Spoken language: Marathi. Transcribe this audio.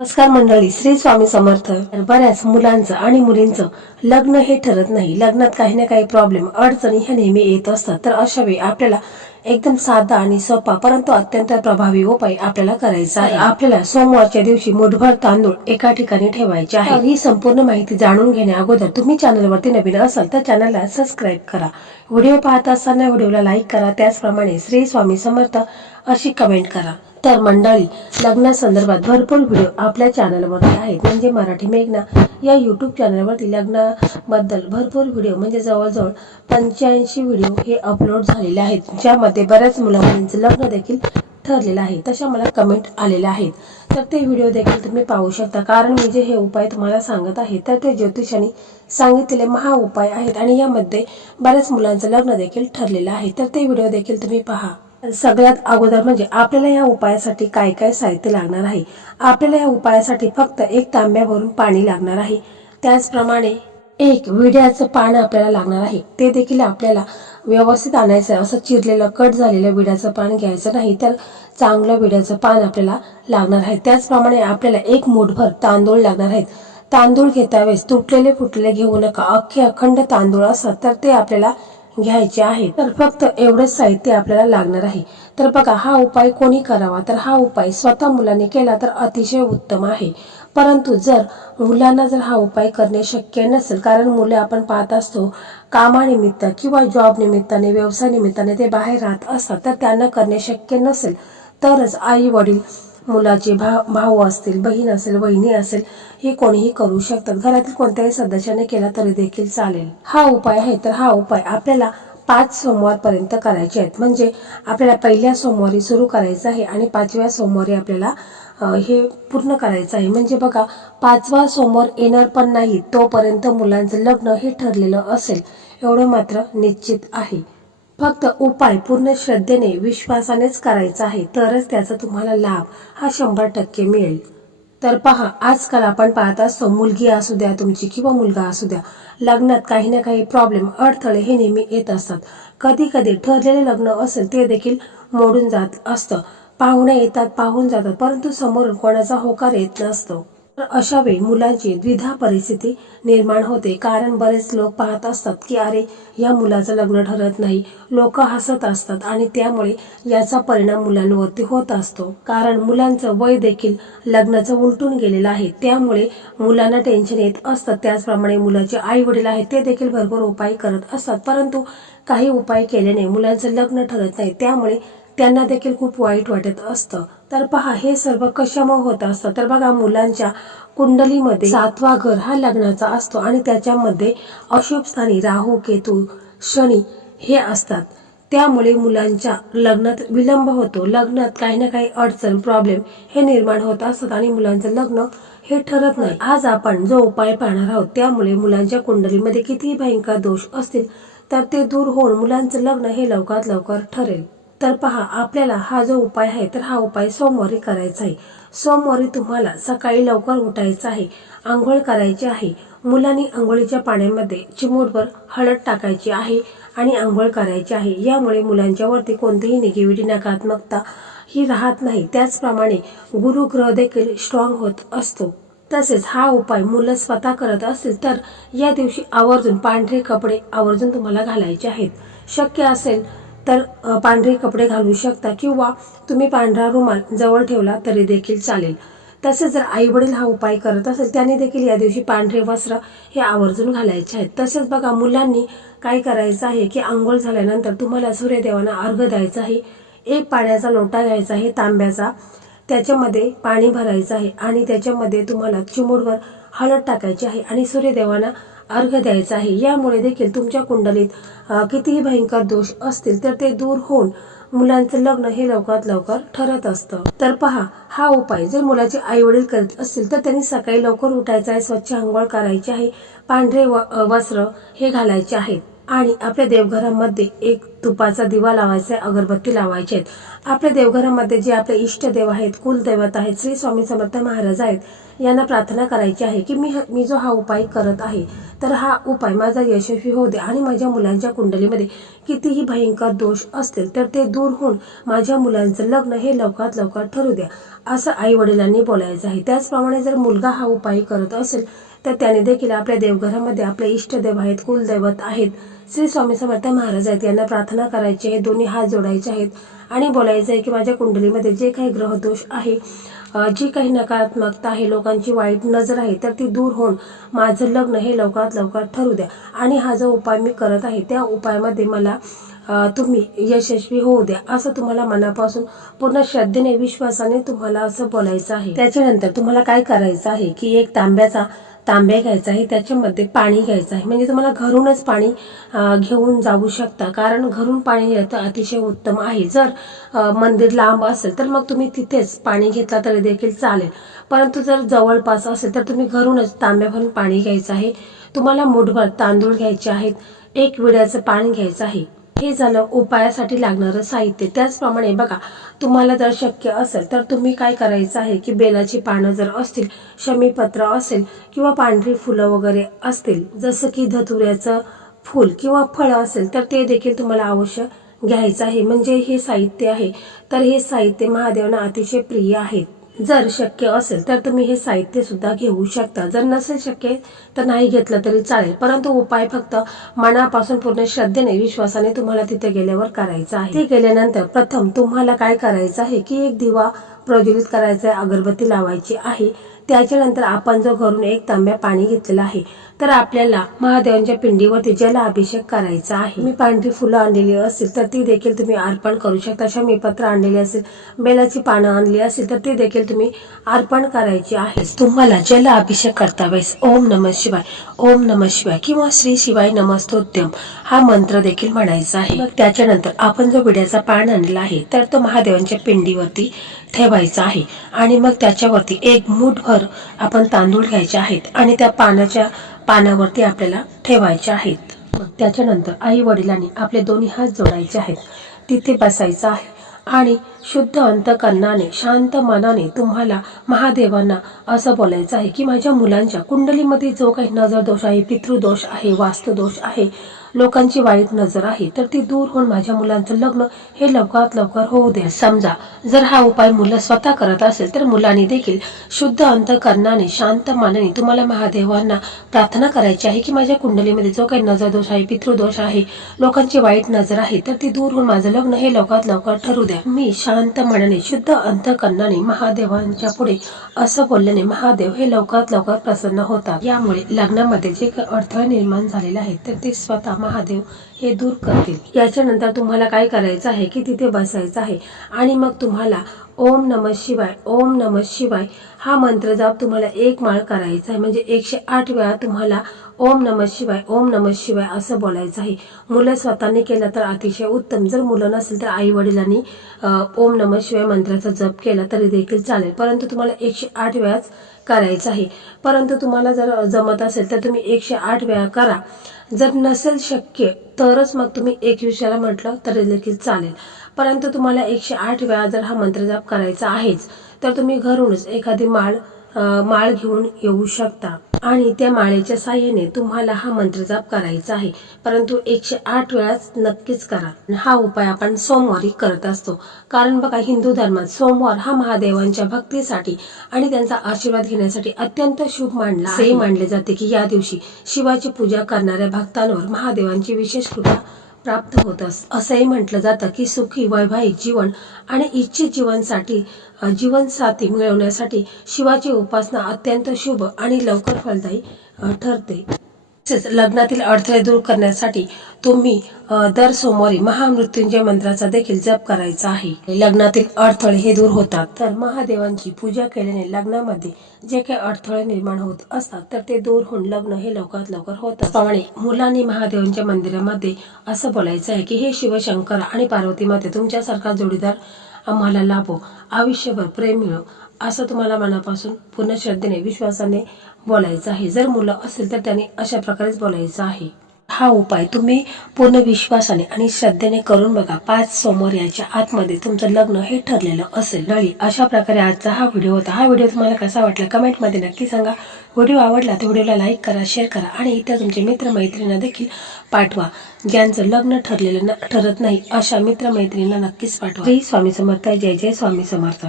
नमस्कार मंडळी, श्री स्वामी समर्थ. बऱ्याच मुलांचं आणि मुलींचं लग्न हे ठरत नाही. लग्नात काही ना काही प्रॉब्लेम, अडचणी ह्या नेहमी येत असतात. तर अशा वेळी आपल्याला एकदम साधा आणि सोपा परंतु अत्यंत प्रभावी उपाय आपल्याला करायचा आहे. आपल्याला सोमवारच्या दिवशी मुठभर तांदूळ एका ठिकाणी ठेवायचे आहे. ही संपूर्ण माहिती जाणून घेण्या अगोदर तुम्ही चॅनलवरती नवीन असाल तर चॅनलला सबस्क्राईब करा. व्हिडिओ पाहत असताना व्हिडिओला लाईक करा. त्याचप्रमाणे श्री स्वामी समर्थ अशी कमेंट करा. तर मंडळी, लग्नासंदर्भात भरपूर व्हिडिओ आपल्या चॅनलवरती आहेत. म्हणजे मराठी मेघना या यूट्यूब चॅनलवरती लग्नाबद्दल भरपूर व्हिडिओ म्हणजे जवळजवळ 85 व्हिडिओ हे अपलोड झालेले आहेत, ज्यामध्ये बऱ्याच मुलामुलींचं लग्न देखील ठरलेलं आहे. तशा मला कमेंट आलेल्या आहेत, तर ते व्हिडिओ देखील तुम्ही पाहू शकता. कारण मी जे हे उपाय तुम्हाला सांगत आहे तर ते ज्योतिषाने सांगितलेले महा उपाय आहेत आणि यामध्ये बऱ्याच मुलांचं लग्न देखील ठरलेलं आहे. तर ते व्हिडिओ देखील तुम्ही पहा. सगळ्यात अगोदर म्हणजे आपल्याला या उपायासाठी काय काय साहित्य लागणार आहे. आपल्याला या उपायासाठी फक्त एक तांब्या भरून पाणी लागणार आहे. त्याचप्रमाणे एक विड्याचं पान आपल्याला लागणार आहे. ते देखील आपल्याला व्यवस्थित आणायचं. असं चिरलेलं कट झालेलं विड्याचं पान घ्यायचं नाही, तर चांगलं विड्याचं पान आपल्याला लागणार आहे. त्याचप्रमाणे आपल्याला एक मूठभर तांदूळ लागणार आहेत. तांदूळ घेता वेळेस तुटलेले फुटलेले घेऊ नका. अख्खे अखंड तांदूळ असतात तर ते आपल्याला घ्यायचे आहे. तर फक्त एवढंच साहित्य आपल्याला लागणार आहे. तर बघा, हा उपाय कोणी करावा, तर हा उपाय स्वतः मुलांनी केला तर अतिशय उत्तम आहे. परंतु जर मुलांना जर हा उपाय करणे शक्य नसेल, कारण मुले आपण पाहत असतो कामानिमित्त किंवा जॉब निमित्ताने, व्यवसाय निमित्ताने ते बाहेर राहत असतात, तर त्यांना करणे शक्य नसेल तरच आई वडील, मुलाचे भाऊ असतील, बहीण असेल, वहिनी असेल, हे कोणीही करू शकतात. घरातील कोणत्याही सदस्याने केला तरी देखील चालेल. हा उपाय आहे, तर हा उपाय आपल्याला 5 सोमवारपर्यंत करायचे आहेत. म्हणजे आपल्याला पहिल्या सोमवारी सुरू करायचं आहे आणि 5व्या सोमवारी आपल्याला हे पूर्ण करायचं आहे. म्हणजे बघा, 5वा सोमवार येणार पण नाही तोपर्यंत मुलांचं लग्न हे ठरलेलं असेल, एवढं मात्र निश्चित आहे. फक्त उपाय पूर्ण श्रद्धेने, विश्वासानेच करायचा आहे, तरच त्याचा तुम्हाला लाभ हा 100% मिळेल. तर पहा, आजकाल आपण पाहत असतो मुलगी असू द्या तुमची किंवा मुलगा असू द्या, लग्नात काही ना काही प्रॉब्लेम, अडथळे हे नेहमी येत असतात. कधी कधी ठरलेले लग्न असेल ते देखील मोडून जात असतं. पाहुणे येतात, पाहून जातात, परंतु समोरून कोणाचा होकार येत नसतो. तर अशा वेळी मुलांची द्विधा परिस्थिती निर्माण होते. कारण बरेच लोक पाहत असतात की अरे, या मुलाचं लग्न ठरत नाही, लोक हसत असतात आणि त्यामुळे याचा परिणाम मुलांवरती होत असतो. कारण मुलांचं वय देखील लग्नाचं उलटून गेलेलं आहे, त्यामुळे मुलांना टेन्शन येत असतं. त्याचप्रमाणे मुलाचे आई वडील आहेत ते देखील भरपूर उपाय करत असतात, परंतु काही उपाय केल्याने मुलांचं लग्न ठरत नाही, त्यामुळे त्यांना देखील खूप वाईट वाटत असतं. तर पहा, हे सर्व कशामुळे होत असतं, तर बघा, मुलांच्या कुंडलीमध्ये 7वा घर हा लग्नाचा असतो आणि त्याच्यामध्ये अशुभ स्थानी राहू, केतू, शनी हे असतात. त्यामुळे मुलांच्या लग्नात विलंब होतो. लग्नात काही ना काही अडचण, प्रॉब्लेम हे निर्माण होत असतात आणि मुलांचं लग्न हे ठरत नाही. आज आपण जो उपाय पाहणार आहोत त्यामुळे मुलांच्या कुंडलीमध्ये कितीही भयंकर दोष असतील तर ते दूर होऊन मुलांचं लग्न हे लवकरात लवकर ठरेल. तर पहा, आपल्याला हा जो उपाय आहे तर हा उपाय सोमवारी करायचा आहे. सोमवारी तुम्हाला सकाळी लवकर उठायचं आहे, आंघोळ करायची आहे. मुलांनी आंघोळीच्या पाण्यामध्ये चिमूटभर हळद टाकायची आहे आणि आंघोळ करायची आहे. यामुळे मुलांच्या वरती कोणतीही निगेटिव्हिटी, नकारात्मकता ही राहत नाही. त्याचप्रमाणे गुरुग्रह देखील स्ट्रॉंग होत असतो. तसेच हा उपाय मुलं स्वतः करत असतील तर या दिवशी आवर्जून पांढरे कपडे आवर्जून तुम्हाला घालायचे आहेत. शक्य असेल तर पांढरे कपडे घालू शकता किंवा तुम्ही पांढरा रुमाल जवळ ठेवला तरी देखील चालेल. तसेच जर आई वडील हा उपाय करत असेल त्यांनी देखील या दिवशी पांढरे वस्त्र हे आवर्जून घालायचे आहेत. तसेच बघा, मुलांनी काय करायचं आहे की आंघोळ झाल्यानंतर तुम्हाला सूर्यदेवांना अर्घ्य द्यायचं आहे. एक पाण्याचा लोटा घ्यायचा आहे तांब्याचा, त्याच्यामध्ये पाणी भरायचं आहे आणि त्याच्यामध्ये तुम्हाला चिमूटभर हळद टाकायची आहे आणि सूर्यदेवांना अर्घ्य द्यायचा आहे. यामुळे देखील तुमच्या कुंडलीत कितीही भयंकर दोष असतील तर ते दूर होऊन मुलांचं लग्न हे लवकरात लवकर ठरत असतं. तर पहा, हा उपाय जर मुलाचे आई वडील करत असतील तर त्यांनी सकाळी लवकर उठायचं आहे, स्वच्छ आंघोळ करायची आहे, पांढरे वस्त्र हे घालायचे आहेत आणि आपल्या देवघरामध्ये एक तुपाचा दिवा लावायचा आहे, अगरबत्ती लावायची आहेत. आपल्या देवघरामध्ये जे आपले इष्टदेव आहेत, कुलदैवत आहेत, श्री स्वामी समर्थ महाराज आहेत, यांना प्रार्थना करायची आहे की मी जो हा उपाय करत आहे तर हा उपाय माझा यशस्वी होऊ दे आणि माझ्या मुलांच्या कुंडलीमध्ये कितीही भयंकर दोष असतील तर ते दूर होऊन माझ्या मुलांचं लग्न हे लवकरात लवकर ठरू द्या, असं आई वडिलांनी बोलायचं आहे. त्याचप्रमाणे जर मुलगा हा उपाय करत असेल तर त्याने देखील आपल्या देवघरामध्ये आपले इष्टदेव आहेत, कुलदैवत आहेत, श्री स्वामी समर्थ महाराज आहेत, यांना प्रार्थना करायची आहे. दोन्ही हात जोडायचे आहेत आणि बोलायचं आहे की माझ्या कुंडलीमध्ये जे काही ग्रहदोष आहे, जी काही नकारात्मकता आहे, लोकांची वाईट नजर आहे, तर ती दूर होऊन माझं लग्न हे लवकरात लवकर ठरू द्या आणि हा जो उपाय मी करत आहे त्या उपायामध्ये मला तुम्ही यशस्वी होऊ द्या, असं तुम्हाला मनापासून पूर्ण श्रद्धेने विश्वासाने तुम्हाला असं बोलायचं आहे. त्याच्यानंतर तुम्हाला काय करायचं आहे की एक तांब्या घ्यायचा आहे, त्याच्यामध्ये पाणी घ्यायचं आहे. म्हणजे तुम्हाला घरूनच पाणी घेऊन जाऊ शकता, कारण घरून पाणी नेलं तर अतिशय उत्तम आहे. जर मंदिर लांब असेल तर मग तुम्ही तिथेच पाणी घेतला तरी देखील चालेल, परंतु जर जवळपास असेल तर तुम्ही घरूनच तांब्या भरून पाणी घ्यायचं आहे. तुम्हाला मुठभर तांदूळ घ्यायचे आहेत, एक विड्याचं पाणी घ्यायचं आहे. हे झालं उपायासाठी लागणारं साहित्य. त्याचप्रमाणे बघा, तुम्हाला जर शक्य असेल तर तुम्ही काय करायचं आहे की बेलाची पानं जर असतील, शमीपत्र असेल किंवा पांढरी फुलं वगैरे असतील, जसं की धतुऱ्याचं फूल किंवा फळ असेल तर ते देखील तुम्हाला अवश्य घ्यायचं आहे. म्हणजे हे साहित्य आहे तर हे साहित्य महादेवांना अतिशय प्रिय आहेत. जर शक्य असेल तर तुम्ही हे साहित्य सुद्धा घेऊ शकता, जर नसेल शक्य तर नाही घेतलं तरी चालेल, परंतु उपाय फक्त मनापासून पूर्ण श्रद्धेने विश्वासाने तुम्हाला तिथे गेल्यावर करायचा आहे. ते गेल्यानंतर प्रथम तुम्हाला काय करायचं आहे की एक दिवा प्रज्वलित करायचा आहे, अगरबत्ती लावायची आहे. त्याच्यानंतर आपण जो घरून एक तांब्या पाणी घेतलेलं आहे तर आपल्याला महादेवांच्या पिंडीवरती जलाभिषेक करायचा आहे. मी पांढरी फुलं आणलेली असतील तर ती देखील तुम्ही अर्पण करू शकता. शमीपत्र आणलेली असेल, बेलाची पानं आणली असेल तर ती देखील तुम्ही अर्पण करायची आहे. तुम्हाला जलाभिषेक करता वेळेस ओम नमः शिवाय, ओम नमः शिवाय किंवा श्री शिवाय नमस्तोत्यम हा मंत्र देखील म्हणायचा आहे. मग त्याच्यानंतर आपण जो विड्याचा पान आणलेला आहे तर तो महादेवांच्या पिंडीवरती ठेवायचा आहे आणि मग त्याच्यावरती एक मूठभर आपण तांदूळ घ्यायचे आहेत आणि त्या पानावरती आपल्याला ठेवायचे आहेत. मग त्याच्यानंतर आई वडिलांनी आपले दोन्ही हात जोडायचे आहेत, तिथे बसायचं आहे आणि शुद्ध अंतकरणाने शांत मनाने तुम्हाला महादेवांना असं बोलायचं आहे की माझ्या मुलांच्या कुंडलीमध्ये जो काही नजर दोष आहे, पितृदोष आहे, वास्तुदोष आहे, लोकांची वाईट नजर आहे, तर ती दूर होऊन माझ्या मुलांचं लग्न हे लवकरात लवकर होऊ द्या. समजा जर हा उपाय मुलं स्वतः करत असेल तर मुलांनी देखील शुद्ध अंतकरणाने शांत मनाने तुम्हाला महादेवांना प्रार्थना करायची आहे की माझ्या कुंडलीमध्ये जो काही नजर दोष आहे, पितृदोष आहे, लोकांची वाईट नजर आहे, तर ती दूर होऊन माझं लग्न हे लवकरात लवकर ठरू द्या. मी शांत मनाने शुद्ध अंतकरणाने महादेवांच्या पुढे असं बोलल्याने महादेव हे लवकरात लवकर प्रसन्न होतात. यामुळे लग्नामध्ये जे काही अडथळे निर्माण झालेले आहेत तर ते स्वतः महादेव हे दूर करतील. याच्यानंतर तुम्हाला काय करायचं आहे की तिथे बसायचं आहे आणि मग तुम्हाला ओम नमः शिवाय, ओम नमः शिवाय हा मंत्र जाप तुम्हाला एक माळ करायचा आहे. म्हणजे 108 वेळा तुम्हाला ओम नमः शिवाय, ओम नमः शिवाय असं बोलायचं आहे. मुलं स्वतःने केलं तर अतिशय उत्तम, जर मुलं नसेल तर आई वडिलांनी ओम नमः शिवाय मंत्राचा जप केला तरी देखील चालेल, परंतु तुम्हाला 108 वेळाच करायचं आहे. परंतु तुम्हाला जर जमत असेल तर तुम्ही 108 वेळा करा. जर नसेल शक्य तरच मग तुम्ही 21 वेळा म्हटलं तरी देखील चालेल, परंतु तुम्हाला 108 वेळा जर हा मंत्र जाप करायचा आहेच तर तुम्ही घरूनच एखादी माळ घेऊन येऊ शकता आणि त्या माळेच्या साह्याने तुम्हाला हा मंत्र जाप करायचा आहे, परंतु 108 वेळाच नक्कीच करा. हा उपाय आपण सोमवारी करत असतो, कारण बघा हिंदू धर्मात सोमवार हा महादेवांच्या भक्तीसाठी आणि त्यांचा आशीर्वाद घेण्यासाठी अत्यंत शुभ मानले जाते की या दिवशी शिवाची पूजा करणाऱ्या भक्तांवर महादेवांची विशेष कृपा प्राप्त होत असंही म्हटलं जातं की सुखी वैवाहिक जीवन आणि इच्छित जीवनसाथी मिळवण्यासाठी शिवाची उपासना अत्यंत शुभ आणि लवकर फलदायी ठरते. तसेच लग्नातील अडथळे दूर करण्यासाठी तुम्ही दर सोमवारी महामृत्युंजय मंत्राचा देखील जप करायचा आहे. लग्नातील अडथळे हे दूर होतात. तर महादेवांची पूजा केल्याने लग्नामध्ये जे काही अडथळे निर्माण होत असतात तर ते दूर होऊन लग्न हे लवकरात लवकर होतात. त्याप्रमाणे मुलांनी महादेवांच्या मंदिरामध्ये असं बोलायचं आहे की हे शिवशंकर आणि पार्वती माते तुमच्यासारखा जोडीदार आम्हाला लाभो, आयुष्यभर प्रेम मिळो, असं तुम्हाला मनापासून पूर्ण श्रद्धेने विश्वासाने बोलायचं आहे. जर मुलं असेल तर त्यांनी अशा प्रकारेच बोलायचं आहे. हा उपाय तुम्ही पूर्ण विश्वासाने आणि श्रद्धेने करून बघा. 5 सोमवार याच्या आतमध्ये तुमचं लग्न हे ठरलेलं असेल. नळी अशा प्रकारे आजचा हा व्हिडिओ होता. हा व्हिडिओ तुम्हाला कसा वाटला कमेंटमध्ये नक्की सांगा. व्हिडिओ आवडला तर व्हिडिओला लाईक करा, शेअर करा आणि इतर तुमचे मित्रमैत्रिणींना देखील पाठवा. ज्यांचं लग्न ठरत नाही अशा मित्रमैत्रिणींना नक्कीच पाठवा. जय स्वामी समर्थ. जय जय स्वामी समर्थ.